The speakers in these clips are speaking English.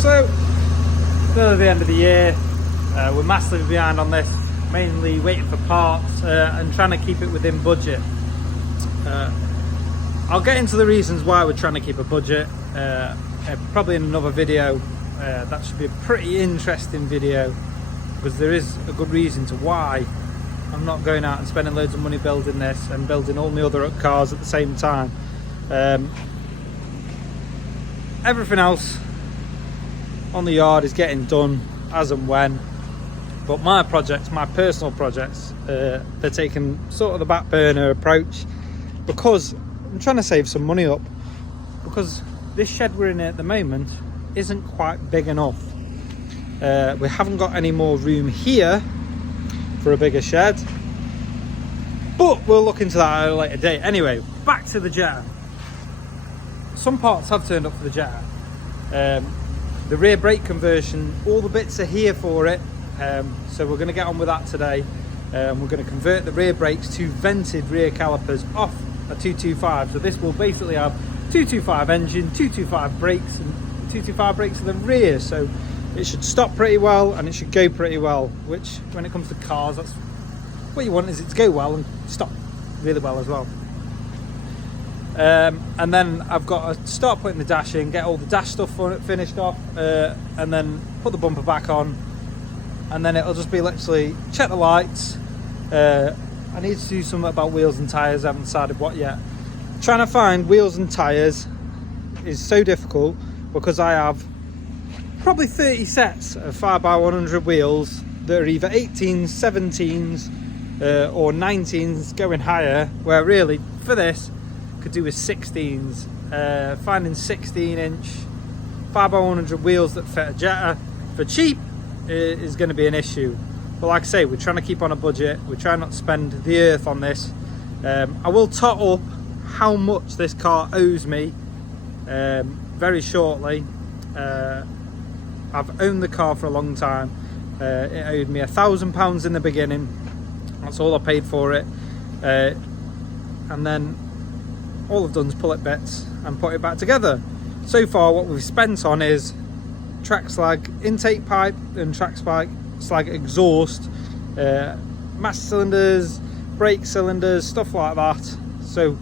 So, still at the end of the year, we're massively behind on this, mainly waiting for parts and trying to keep it within budget. I'll get into the reasons why we're trying to keep a budget, probably in another video. That should be a pretty interesting video, because there is a good reason to why I'm not going out and spending loads of money building this and building all my other cars at the same time. Everything else on the yard is getting done as and when, but my projects, my personal projects, they're taking sort of the back burner approach, because I'm trying to save some money up, because this shed we're in at the moment isn't quite big enough. We haven't got any more room here for a bigger shed, but we'll look into that at a later date. Anyway, back to the Jetta. Some parts have turned up for the Jetta. The rear brake conversion, all the bits are here for it, so we're going to get on with that today. We're going to convert the rear brakes to vented rear calipers off a 225. So this will basically have 225 engine, 225 brakes, and 225 brakes in the rear. So it should stop pretty well and it should go pretty well, which when it comes to cars, that's what you want, is it to go well and stop really well as well. And then I've got to start putting the dash in, get all the dash stuff finished off, and then put the bumper back on, and then it'll just be literally check the lights. I need to do something about wheels and tyres. I haven't decided what yet. Trying to find wheels and tyres is so difficult, because I have probably 30 sets of 5x100 wheels that are either 18s, 17s, or 19s going higher, where really for this could do with 16s. Finding 16-inch 5x100 wheels that fit a Jetta for cheap is going to be an issue. But like I say, we're trying to keep on a budget. We're trying not to spend the earth on this. I will tot up how much this car owes me very shortly. I've owned the car for a long time. It owed me £1,000 in the beginning. That's all I paid for it. And then all I've done is pull it bits and put it back together. So far what we've spent on is track slag intake pipe and track slag exhaust, master cylinders, brake cylinders, stuff like that. So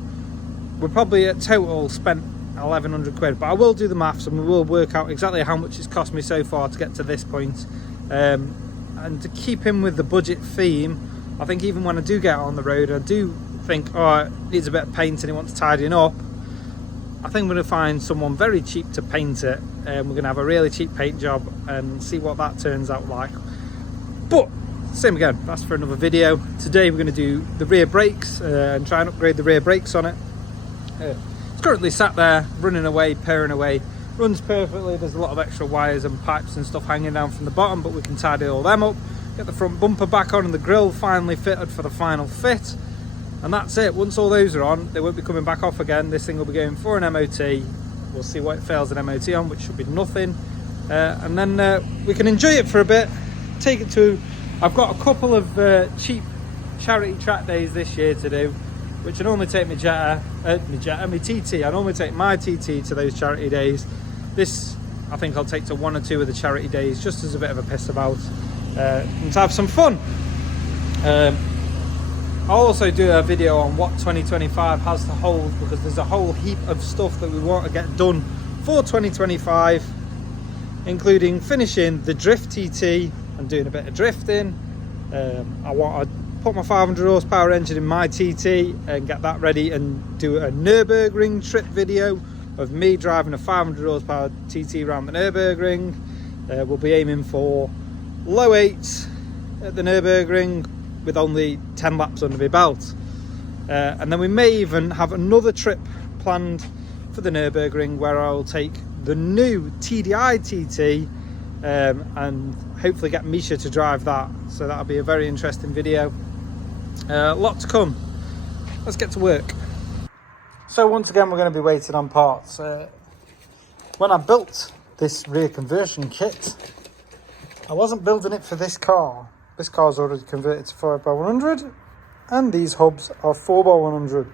we're probably at total spent 1,100 quid, but I will do the maths and we will work out exactly how much it's cost me so far to get to this point. And to keep in with the budget theme, I think even when I do get on the road, I do think, oh, it needs a bit of paint and it wants tidying up. I think I'm going to find someone very cheap to paint it, and we're going to have a really cheap paint job and see what that turns out like. But same again, that's for another video. Today we're going to do the rear brakes and try and upgrade the rear brakes on it. It's currently sat there running away, purring away, runs perfectly. There's a lot of extra wires and pipes and stuff hanging down from the bottom, but we can tidy all them up, get the front bumper back on and the grille finally fitted for the final fit. And that's it. Once all those are on, they won't be coming back off again. This thing will be going for an MOT. We'll see what it fails an MOT on, which should be nothing. And then we can enjoy it for a bit. Take it to... I've got a couple of cheap charity track days this year to do, which I normally take my TT. I normally take my TT to those charity days. This, I think I'll take to one or two of the charity days, just as a bit of a piss about, and to have some fun. I'll also do a video on what 2025 has to hold, because there's a whole heap of stuff that we want to get done for 2025, including finishing the drift TT and doing a bit of drifting. I want to put my 500 horsepower engine in my TT and get that ready and do a Nürburgring trip video of me driving a 500 horsepower TT around the Nürburgring. We'll be aiming for low 8s at the Nürburgring with only 10 laps under my belt, and then we may even have another trip planned for the Nürburgring where I'll take the new TDI TT and hopefully get Misha to drive that. So that'll be a very interesting video. A lot to come. Let's get to work. So once again, we're going to be waiting on parts. When I built this rear conversion kit, I wasn't building it for this car. This car's already converted to 5x100, and these hubs are 4x100.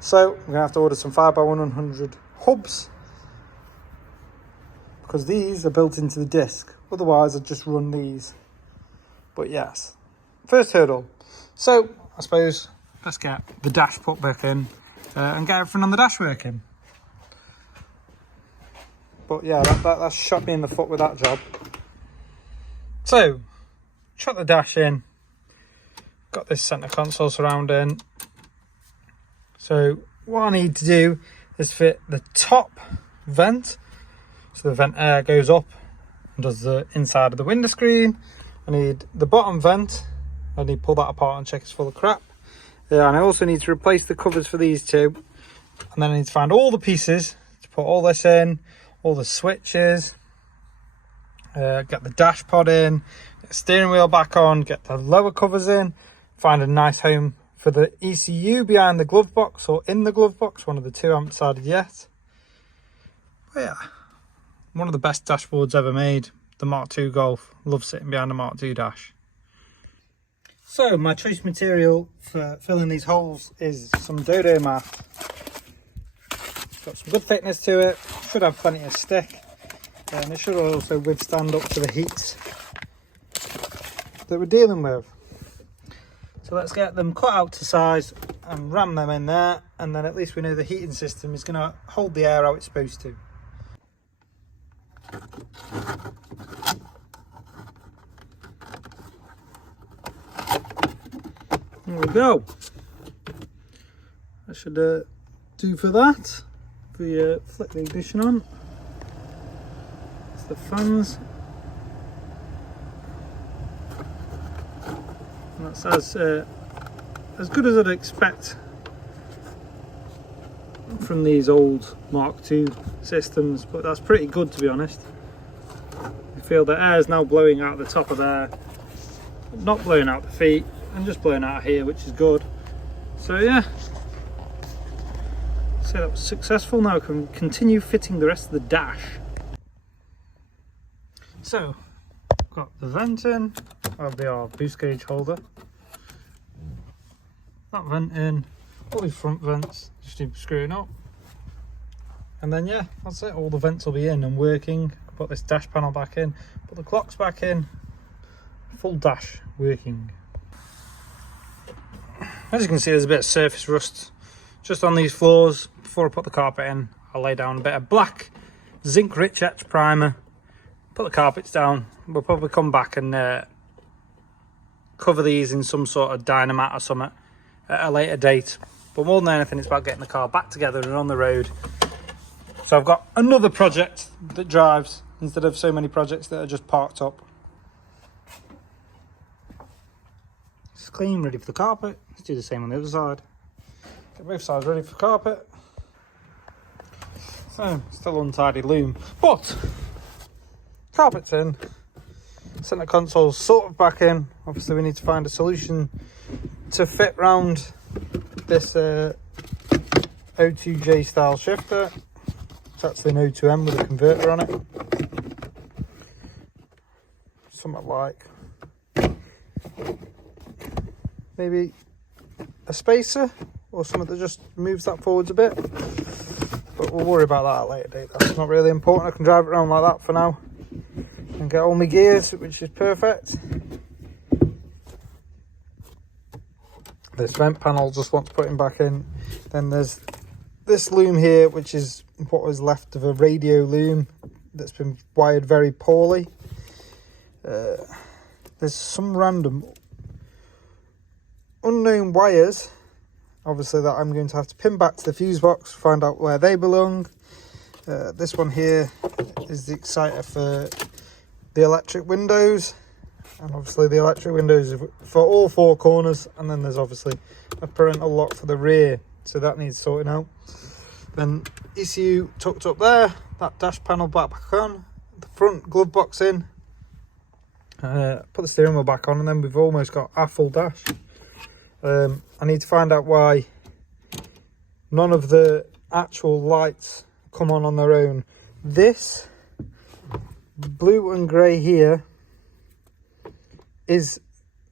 So we're going to have to order some 5x100 hubs, because these are built into the disc. Otherwise I'd just run these. But yes, first hurdle. So I suppose let's get the dash put back in and get everything on the dash working. But yeah, that shot me in the foot with that job. So, chuck the dash in. Got this centre console surrounding. So what I need to do is fit the top vent. So the vent air goes up and does the inside of the window screen. I need the bottom vent. I need to pull that apart and check it's full of crap. And I also need to replace the covers for these two. And then I need to find all the pieces to put all this in. All the switches, get the dash pod in, get the steering wheel back on, get the lower covers in, find a nice home for the ECU behind the glove box or in the glove box, one of the two, I haven't decided yet. But yeah, one of the best dashboards ever made, the Mark II Golf. Love sitting behind the Mark II dash. So my choice material for filling these holes is some Dodo mat. Got some good thickness to it, should have plenty of stick, and it should also withstand up to the heat that we're dealing with. So let's get them cut out to size and ram them in there, and then at least we know the heating system is going to hold the air how it's supposed to. There we go. That should do for that. We flick the ignition on. It's the fans. And that's as good as I'd expect from these old Mark II systems, but that's pretty good, to be honest. I feel the air is now blowing out the top of there, not blowing out the feet, and just blowing out here, which is good. So yeah. So that was successful. Now I can continue fitting the rest of the dash. So, got the vent in, of the boost gauge holder. That vent in, all these front vents, just need screwing up. And then yeah, that's it, all the vents will be in and working. Put this dash panel back in, put the clocks back in, full dash working. As you can see, there's a bit of surface rust just on these floors. Before I put the carpet in, I'll lay down a bit of black zinc rich etch primer, put the carpets down. We'll probably come back and cover these in some sort of Dynamat or something at a later date. But more than anything, it's about getting the car back together and on the road. So I've got another project that drives instead of so many projects that are just parked up. It's clean, ready for the carpet. Let's do the same on the other side. Get both sides ready for carpet. So, still untidy loom, but carpet's in, centre console's sort of back in. Obviously we need to find a solution to fit round this O2J style shifter. It's actually an O2M with a converter on it. Something like maybe a spacer or something that just moves that forwards a bit. But we'll worry about that at a later date. That's not really important. I can drive it around like that for now and get all my gears, which is perfect. This vent panel just wants putting back in. Then there's this loom here, which is what was left of a radio loom that's been wired very poorly. There's some random unknown wires, obviously, that I'm going to have to pin back to the fuse box, find out where they belong. This one here is the exciter for the electric windows, and obviously the electric windows are for all four corners, and then there's obviously a parental lock for the rear, so that needs sorting out. Then ECU tucked up there, that dash panel back on, the front glove box in, put the steering wheel back on, and then we've almost got a full dash. I need to find out why none of the actual lights come on their own. This blue and grey here is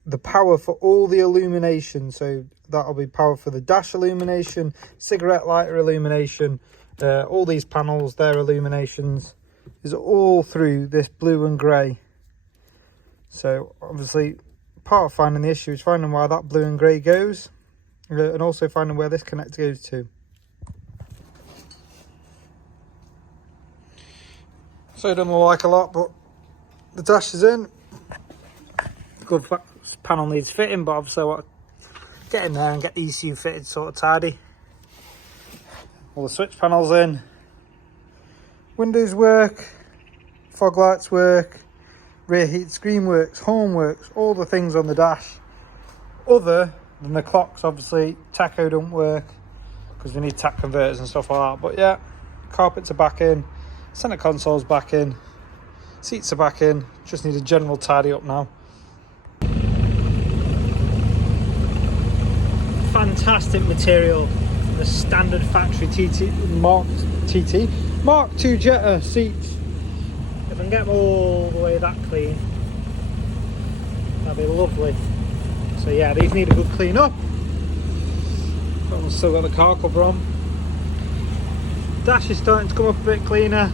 the power for all the illumination, so that'll be power for the dash illumination, cigarette lighter illumination, all these panels, their illuminations. is all through this blue and grey. So obviously part of finding the issue is finding where that blue and grey goes, and also finding where this connector goes to. So it doesn't look like a lot, but the dash is in. The glove panel needs fitting, but obviously I want to get in there and get the ECU fitted sort of tidy. All the switch panels in. Windows work, fog lights work, rear heat screen works, horn works, all the things on the dash. Other than the clocks, obviously, tacho don't work because we need tach converters and stuff like that. But yeah, carpets are back in, centre console's back in, seats are back in, just need a general tidy up now. Fantastic material, the standard factory Mark II Jetta seats. If I can get them all the way that clean, that'd be lovely. So yeah, these need a good clean up. But we've still got the car cover on. Dash is starting to come up a bit cleaner.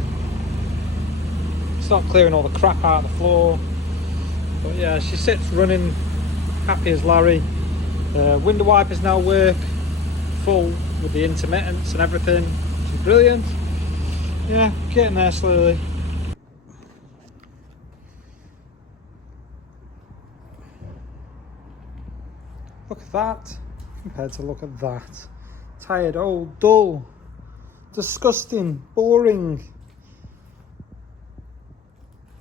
Start clearing all the crap out of the floor. But yeah, she sits running happy as Larry. Window wipers now work full with the intermittents and everything, which is brilliant. Yeah, getting there slowly. Look at that compared to look at that. Tired, old, dull, disgusting, boring.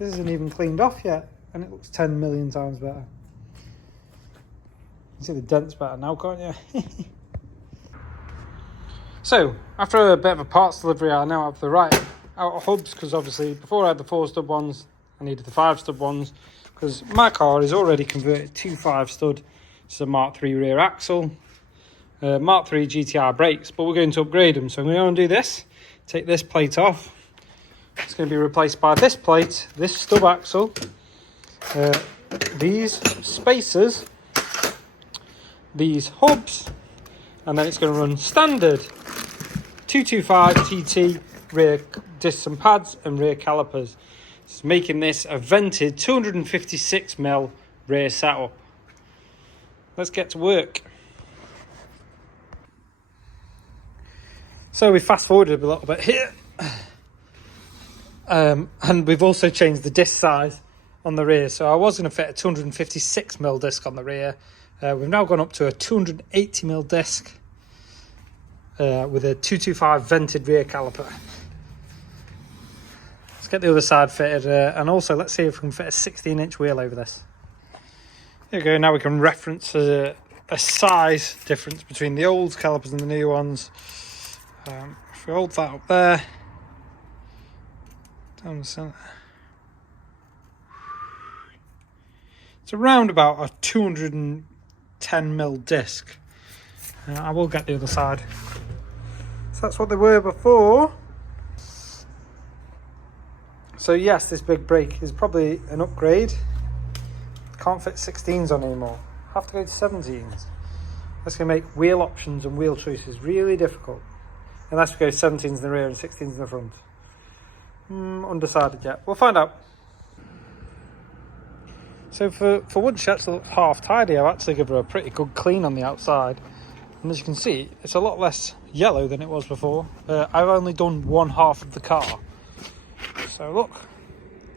This isn't even cleaned off yet, and it looks 10 million times better. You can see the dent's better now, can't you? So, after a bit of a parts delivery, I now have the right outer hubs, because obviously before I had the 4 stud ones, I needed the 5 stud ones, because my car is already converted to 5 stud. It's a Mark III rear axle, Mark III GTR brakes, but we're going to upgrade them. So I'm going to do this, take this plate off. It's going to be replaced by this plate, this stub axle, these spacers, these hubs, and then it's going to run standard 225 TT rear discs and pads and rear calipers. It's making this a vented 256mm rear setup. Let's get to work. So we fast forwarded a little bit here, and we've also changed the disc size on the rear. So I was going to fit a 256mm disc on the rear. We've now gone up to a 280mm disc with a 225 vented rear caliper. Let's get the other side fitted, and also let's see if we can fit a 16-inch wheel over this. There we go. Now we can reference a size difference between the old calipers and the new ones. If we hold that up there, down the centre, it's around about a 210mm disc. I will get the other side. So that's what they were before. So yes, this big brake is probably an upgrade. Can't fit 16s on anymore. Have to go to 17s. That's going to make wheel options and wheel choices really difficult. Unless we go 17s in the rear and 16s in the front. Undecided yet. We'll find out. So for once she actually looks half tidy, I've actually given her a pretty good clean on the outside. And as you can see, it's a lot less yellow than it was before. I've only done one half of the car. So look,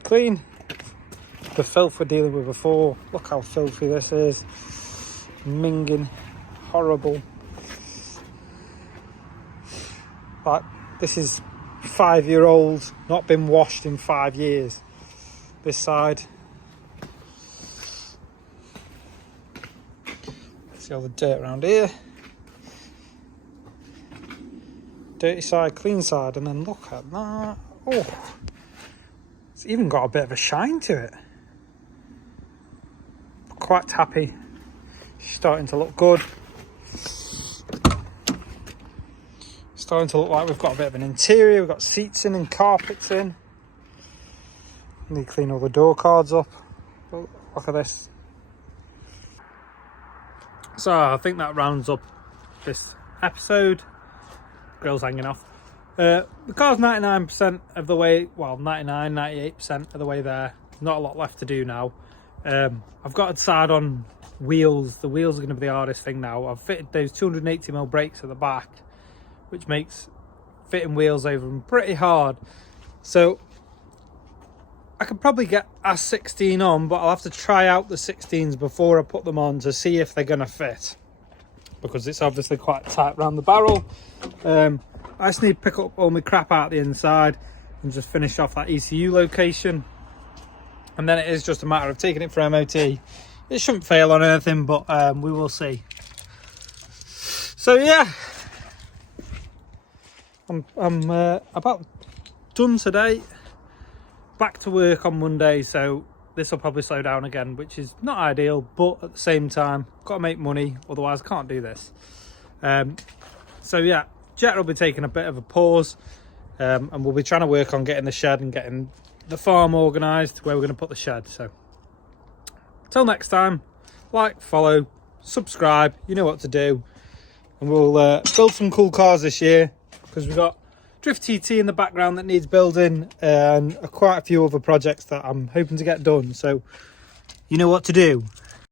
clean. The filth we're dealing with before, look how filthy this is. Minging, horrible. Like, this is 5-year-old, not been washed in 5 years. This side. See all the dirt around here. Dirty side, clean side, and then look at that. Oh, it's even got a bit of a shine to it. Quite happy. She's starting to look good. Starting to look like we've got a bit of an interior. We've got seats in and carpets in. Need to clean all the door cards up. But look at this. So I think that rounds up this episode. Grill's hanging off. The car's 99% of the way, well 99, 98% of the way there. Not a lot left to do now. I've got to decide on wheels. The wheels are going to be the hardest thing now. I've fitted those 280mm brakes at the back, which makes fitting wheels over them pretty hard. So I could probably get a 16 on, but I'll have to try out the 16s before I put them on to see if they're going to fit, because it's obviously quite tight around the barrel. I just need to pick up all my crap out the inside and just finish off that ECU location, and then it is just a matter of taking it for MOT. It shouldn't fail on anything, but we will see. So yeah, I'm about done today. Back to work on Monday, so this will probably slow down again, which is not ideal, but at the same time, got to make money, otherwise I can't do this. So yeah, Jetta will be taking a bit of a pause, and we'll be trying to work on getting the shed and getting the farm organised where we're going to put the shed. So till next time, like, follow, subscribe, you know what to do, and we'll build some cool cars this year, because we've got Drift TT in the background that needs building, and quite a few other projects that I'm hoping to get done. So you know what to do.